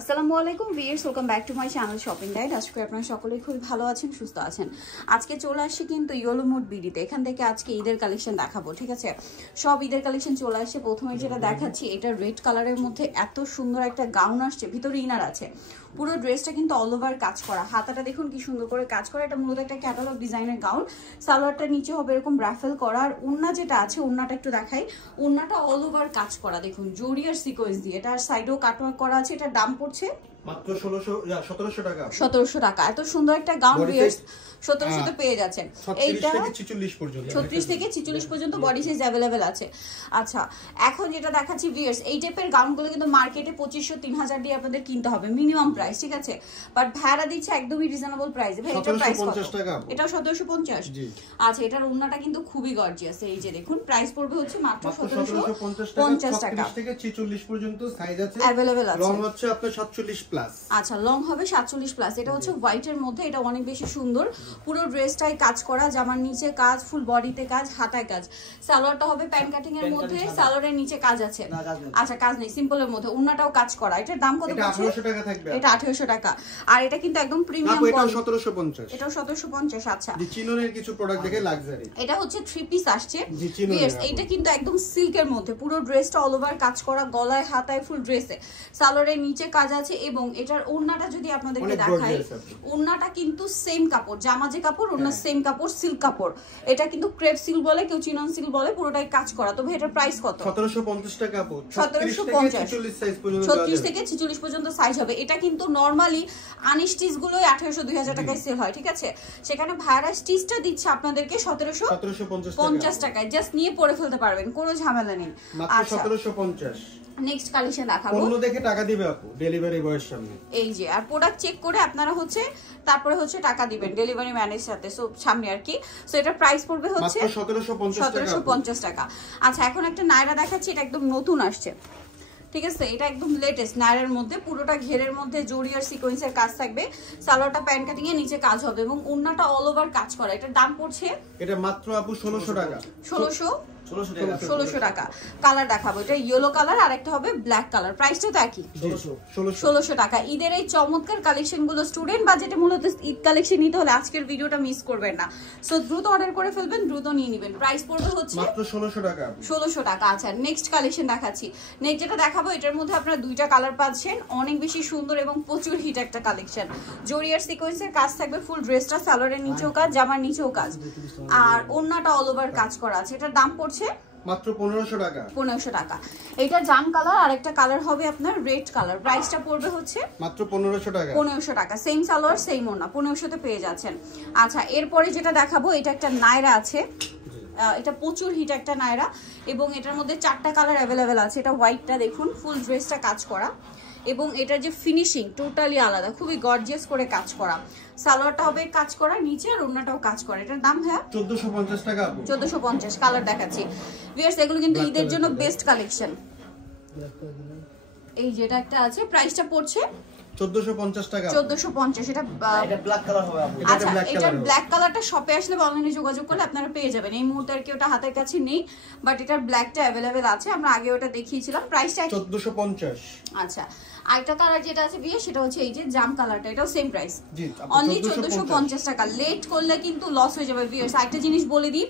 আসসালামু আলাইকুম viewers, welcome back to my channel shopping guide. আজকে আপনারা সকলেই খুব ভালো আছেন, সুস্থ আছেন। আজকে চলে আসছি কিন্তু ইয়েলো মুড বিডিতে। এখান থেকে আজকে ঈদের কালেকশন দেখাবো, ঠিক আছে? সব ঈদের কালেকশন চলে আসছে। প্রথমে যেটা দেখাচ্ছি, এটা রেড কালারের মধ্যে এত সুন্দর একটা গাউন আসছে, ভিতরে ইনার আছে। পুরো ড্রেসটা কিন্তু অল ওভার কাজ করা, হাতাটা দেখুন কি সুন্দর করে কাজ করা। এটা মূলত একটা ক্যাটালগ ডিজাইনের গাউন। সালোয়ারটা নিচে হবে এরকম রাফেল করা, আর ওড়না যেটা আছে ওড়নাটা একটু দেখাই। ওড়নাটা অল ওভার কাজ করা, দেখুন জরি আর সিকোয়েন্স দিয়ে। এটার সাইডেও কাটওয়ার্ক করা আছে। এটার দাম পড়ছে মাত্র 1700 টাকা। 1700 টাকা। এত সুন্দর একটা গাউন ভিউয়ার্স 1700 তে পেয়ে যাচ্ছেন। এইটা 36 থেকে 46 পর্যন্ত বডি সাইজ अवेलेबल আছে। আচ্ছা, এখন যেটা দেখাচ্ছি ভিউয়ার্স, এই টাইপের গাউনগুলো কিন্তু মার্কেটে 2500 3000 দিয়ে আপনাদের কিনতে হবে মিনিমাম প্রাইস, ঠিক আছে? বাট ভাড়া দিচ্ছে একদমই রিজনেবল প্রাইসে। ভাই এটার প্রাইস কত? এটা 1750। জি আচ্ছা, এটার ওড়নাটা কিন্তু খুবই গর্জিয়াস। এই যে দেখুন, প্রাইস পড়বে হচ্ছে মাত্র 1750 টাকা। 36 থেকে 46 পর্যন্ত সাইজ আছে अवेलेबल আছে। লং হচ্ছে আপনার 47 প্লাস। আচ্ছা, লং হবে 47 প্লাস। এটা হচ্ছে হোয়াইটের মধ্যে, এটা অনেক বেশি সুন্দর। পুরো ড্রেসটাই কাজ করা, জামার নিচে কাজ, ফুল বডিতে কাজ, হাতায় কাজ। সালোয়ারটা হবে প্যান্ট কাটিং এর মধ্যে, সালোয়ারের নিচে কাজ আছে। আচ্ছা, কাজ নেই, সিম্পলের মধ্যে। ওড়নাটাও কাজ করা। এটার দাম কত পড়ছে? এটা 1800 টাকা থাকবে। এটা 1800 টাকা। আর এটা কিন্তু একদম প্রিমিয়াম কোয়ালিটি। এটা 1750। এটা 1750। আচ্ছা, চিনোনের কিছু প্রোডাক্ট দেখে লাক্সারি। এটা হচ্ছে 3 পিস আসছে। ভিউয়ার্স, এটা কিন্তু একদম সিল্কের মধ্যে, পুরো ড্রেসটা অল ওভার কাজ করা, গলায় হাতায় ফুল ড্রেসে। সালোয়ারের নিচে কাজ আছে এবং এটার ওড়নাটা যদি আপনাদেরকে দেখাই, ওড়নাটা কিন্তু সেম কাপড়, জামা যে কাপড় ওড়না সেম কাপড়, সিল্ক কাপড়। এটা কিন্তু ক্রেপ সিল্ক বলে, কেউ চিনন সিল্ক বলে, পুরোটাই কাজ করা। তবে এটার প্রাইস কত? 1750 টাকা আপু। 1750। 46 সাইজ পর্যন্ত, 36 থেকে 46 পর্যন্ত সাইজ হবে। এটা কিন্তু নরমালি আনস্টিচ গুলোই 1800 2000 টাকায় সেল হয়, ঠিক আছে? সেখানে ভাড়া স্টিচটা দিচ্ছে আপনাদেরকে 1750 টাকায়। জাস্ট নিয়ে পরে ফেলতে পারবেন, কোনো ঝামেলা নেই। মাত্র 1750। নেক্সট কালেকশন দেখাবো। পণ্য দেখে টাকা দিবে আপু ডেলিভারি বয়ের সামনে। এই যে আর প্রোডাক্ট চেক করে আপনারা হচ্ছে তারপরে হচ্ছে টাকা দিবেন ডেলিভারি ম্যানের সাথে, সো সামনে আর কি। সো এটা প্রাইস পড়বে হচ্ছে মাত্র 1750 টাকা। আচ্ছা, এখন একটা নায়রা দেখাচ্ছি, এটা একদম নতুন আসছে, ঠিক আছে? এটা একদম লেটেস্ট নায়রার মধ্যে, পুরোটা ঘেরের মধ্যে জরি আর সিকোয়েন্সের কাজ থাকবে। সালোয়ারটা প্যান্ট কাটিং এর নিচে কাজ হবে এবং ওড়নাটা অল ওভার কাজ করা। এটার দাম পড়ছে এটা মাত্র আপু 1600 টাকা। 1600 টাকা। কালার দেখাবো, এটা ইয়েলো কালার আর একটা হবে ব্ল্যাক কালার। প্রাইসটা তো একই, 1600 টাকা। ঈদের এই চমৎকার কালেকশন গুলো স্টুডেন্ট বাজেটে মূলত ঈদ কালেকশন নিতে হলে আজকের ভিডিওটা মিস করবেন না। সো দ্রুত অর্ডার করে ফেলবেন, দ্রুত নিয়ে নেবেন। প্রাইস পড়বে হচ্ছে মাত্র 1600 টাকা। 1600 টাকা। আচ্ছা, নেক্সট কালেকশন দেখাচ্ছি। নেক্সট যেটা দেখাবো, এটার মধ্যে আপনারা দুইটা কালার পাচ্ছেন, অনেক বেশি সুন্দর এবং প্রচুর হিট একটা কালেকশন। জরি আর সিকোয়েন্সের কাজ থাকবে ফুল ড্রেসটা, সালোয়ারের নিচেও কাজ, জামার নিচেও কাজ, আর ওড়নাটা অল ওভার কাজ করা আছে। এটার দাম পড়ছে মাত্র 1500 টাকা। 1500 টাকা। এটা জাম কালার, আর একটা কালার হবে আপনার রেড কালার। প্রাইসটা পড়বে হচ্ছে মাত্র 1500 টাকা। 1500 টাকা। সেম সালোয়ার সেম ওড়না, 1500 তে পেয়ে যাচ্ছেন। আচ্ছা, এরপরে যেটা দেখাবো, এটা একটা নায়রা আছে। এটা প্রচুর হিট একটা নায়রা এবং এটার মধ্যে 4টা কালার अवेलेबल আছে। এটা হোয়াইটটা দেখুন, ফুল ড্রেসটা কাজ করা এবং এটার যে ফিনিশিং টোটালি আলাদা, খুবই গর্জিয়াস করে কাজ করা। সালোয়ারটা হবে কাজ করা নিচে, আর ওড়নাটাও কাজ করা। এটার দাম হ্যাঁ 1450 টাকা। 1450। কালার দেখাচ্ছি ভিউয়ার্স, এগুলো কিন্তু ঈদের জন্য বেস্ট কালেকশন। এই যেটা একটা আছে, প্রাইসটা পড়ছে 1450 টাকা। 1450। এটা ব্ল্যাক কালার হবে আপু। আচ্ছা, এটা ব্ল্যাক কালারটা শপে আসলে অনলাইনে যোগাযোগ করলে আপনারা পেয়ে যাবেন। এই মুহূর্তে আর কি ওটা হাতের কাছে নেই, বাট এটার ব্ল্যাকটা अवेलेबल আছে। আমরা আগে ওটা দেখিয়েছিলাম। প্রাইসটা 1450। আচ্ছা, আরেকটা কালার যেটা আছে বিয়ে, সেটা হচ্ছে এই যে জাম কালারটা। এটাও সেম প্রাইস, অনলি 1450 টাকা। লেট করলে কিন্তু লস হয়ে যাবে ভিউয়ার্স। আরেকটা জিনিস বলে দিই,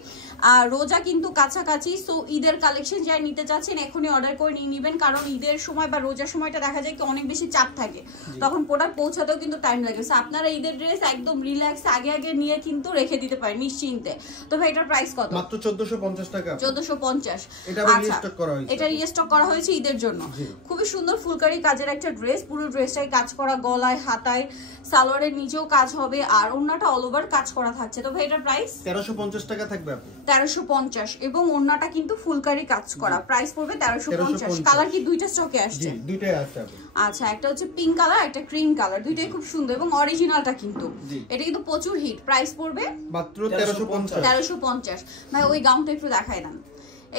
রোজা কিন্তু কাছাকাছি, সো ঈদের কালেকশন যারা নিতে চাচ্ছেন এখনই অর্ডার করে নিয়ে নেবেন, কারণ ঈদের সময় বা রোজার সময়টা দেখা যায় কি অনেক বেশি চাপ থাকে, তখন প্রোডাক্ট পৌঁছাতেও কিন্তু টাইম লাগে। সো আপনারা ঈদের ড্রেস একদম রিল্যাক্স আগে আগে নিয়ে কিন্তু রেখে দিতে পারেন নিশ্চিন্তে। তো ভাই এটার প্রাইস কত? মাত্র 1450 টাকা। 1450। এটা রিস্টক করা হয়েছে, এটা রিস্টক করা হয়েছে ঈদের জন্য। খুবই সুন্দর ফুলকারি কাজের একটা ড্রেস, পুরো ড্রেসটাই কাজ করা, গলায় হাতায়, সালোয়ারের নিচেও কাজ হবে, আর ওড়নাটা অল ওভার কাজ করা থাকছে। তো ভাই এটার প্রাইস 1350 টাকা থাকবে আপু। 1350 এবং ওড়নাটা কিন্তু ফুলকারি কাজ করা। প্রাইস পড়বে 1350। কালার কি দুইটা স্টকে আসছে? জি, দুইটাই আছে আপু। আচ্ছা, একটা হচ্ছে পিঙ্ক কালার, একটা ক্রিম কালার, দুইটাই খুব সুন্দর এবং অরিজিনালটা কিন্তু এটা কিন্তু প্রচুর হিট। প্রাইস পড়বে মাত্র 1350। 1350। ভাই ওই গাউনটা একটু দেখাই দেন।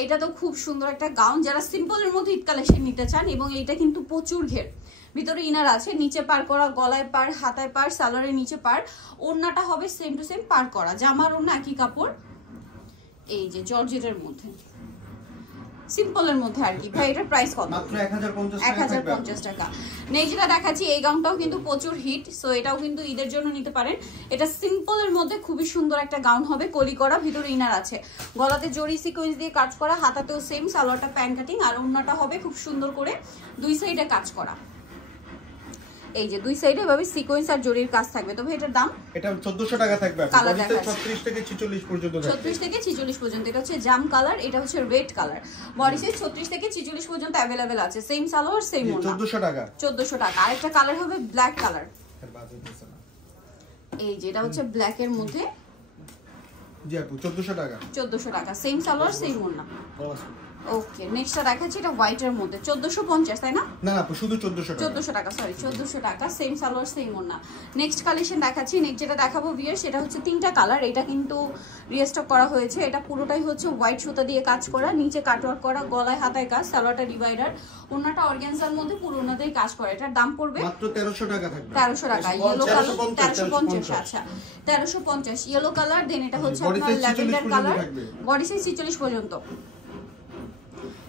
এটা তো খুব সুন্দর একটা গাউন, যারা সিম্পলের মধ্যে ঈদ কালেকশন নিতে চান, এবং এইটা কিন্তু প্রচুর ঘের, ভিতরে ইনার আছে, নিচে পার করা, গলায় পার, হাতায় পার, সালোয়ারের নিচে পার, ওড়নাটা হবে সেম টু সেম পার করা, জামার ওড়না একই কাপড়। এই যে জর্জেটের মধ্যে সিম্পলের মধ্যে আর কি। ভাই এটার প্রাইস কত? মাত্র 1050 টাকা। নেক্সট যেটা দেখাচ্ছি, এই গাউনটাও কিন্তু প্রচুর হিট, সো এটাও কিন্তু ঈদের জন্য নিতে পারেন। এটা সিম্পলের মধ্যে খুবই সুন্দর একটা গাউন হবে, কলি করা, ভিতরে ইনার আছে, গলাতে জরি সিকোয়েন্স দিয়ে কাজ করা, হাতাতেও সেম, সালোয়ারটা প্যান কাটিং, আর ওড়নাটা হবে খুব সুন্দর করে দুই সাইডে কাজ করা। এই যে দুই সাইডে এভাবে সিকোয়েন্স আর জরির কাজ থাকবে। তবে এটার দাম এটা 1400 টাকা থাকবে আপু। বডিতে 36 থেকে 46 পর্যন্ত থাকবে। 36 থেকে 46 পর্যন্ত। এটা হচ্ছে জাম কালার, এটা হচ্ছে রেড কালার। বডি সাইজ 36 থেকে 46 পর্যন্ত अवेलेबल আছে। সেম সালোয়ার সেম ওড়না। 1400 টাকা। 1400 টাকা। আরেকটা কালার হবে ব্ল্যাক কালার। এই যে এটা হচ্ছে ব্ল্যাক এর মধ্যে। জি আপু 1400 টাকা। 1400 টাকা। সেম সালোয়ার সেম ওড়না। ওকে, নেক্সটটা দেখাচ্ছি, এটা হোয়াইটের মধ্যে 1450, তাই না? না আপু শুধু 1400 টাকা। 1400 টাকা, সরি 1400 টাকা। সেম সালোয়ার সেম ওড়না। নেক্সট কালেকশন দেখাচ্ছি। নেক্সট যেটা দেখাবো ভিউয়ার, সেটা হচ্ছে তিনটা কালার। এটা কিন্তু রিস্টক করা হয়েছে। এটা পুরোটাই হচ্ছে হোয়াইট সুতা দিয়ে কাজ করা, নিচে কাটওয়ার্ক করা, গলায় হাতায় কাজ, সালোয়ারটা ডিভাইডার, ওড়নাটা অর্গানজার মধ্যে পুরো ওড়নাতেই কাজ করা। এটার দাম পড়বে মাত্র 1300 টাকা থাকবে। 1300 টাকা। Yellow colour 1350। আচ্ছা 1350 ইয়েলো কালার। দেন এটা হচ্ছে আপনার ল্যাভেন্ডার কালার, বডি সাইজ 46 পর্যন্ত।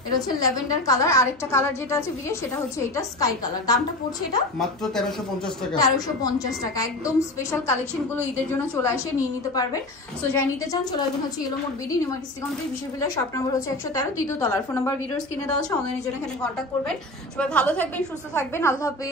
এটা হচ্ছে ল্যাভেন্ডার কালার। আরেকটা কালার যেটা আছে ভিডিও, সেটা হচ্ছে এটা স্কাই কালার। দামটা পড়ছে এটা মাত্র 1350 টাকা। 1350 টাকা। একদম স্পেশাল কালেকশন গুলো ঈদের জন্য চলে আসে, নিয়ে নিতে পারবেন। সো যাই নিতে চান চলে আসবেন হচ্ছে yellow mode BD, new market city complex, বিশ্ববিদ্যালয়, শপ নাম্বার হচ্ছে 113, দ্বিতীয় তলার। ফোন নাম্বার ভিডিওর স্ক্রিনে দেওয়া আছে, অনলাইনের জন্য এখানে কন্ট্যাক্ট করবেন। সবাই ভালো থাকবেন, সুস্থ থাকবেন, আল্লাহ হাফেজ।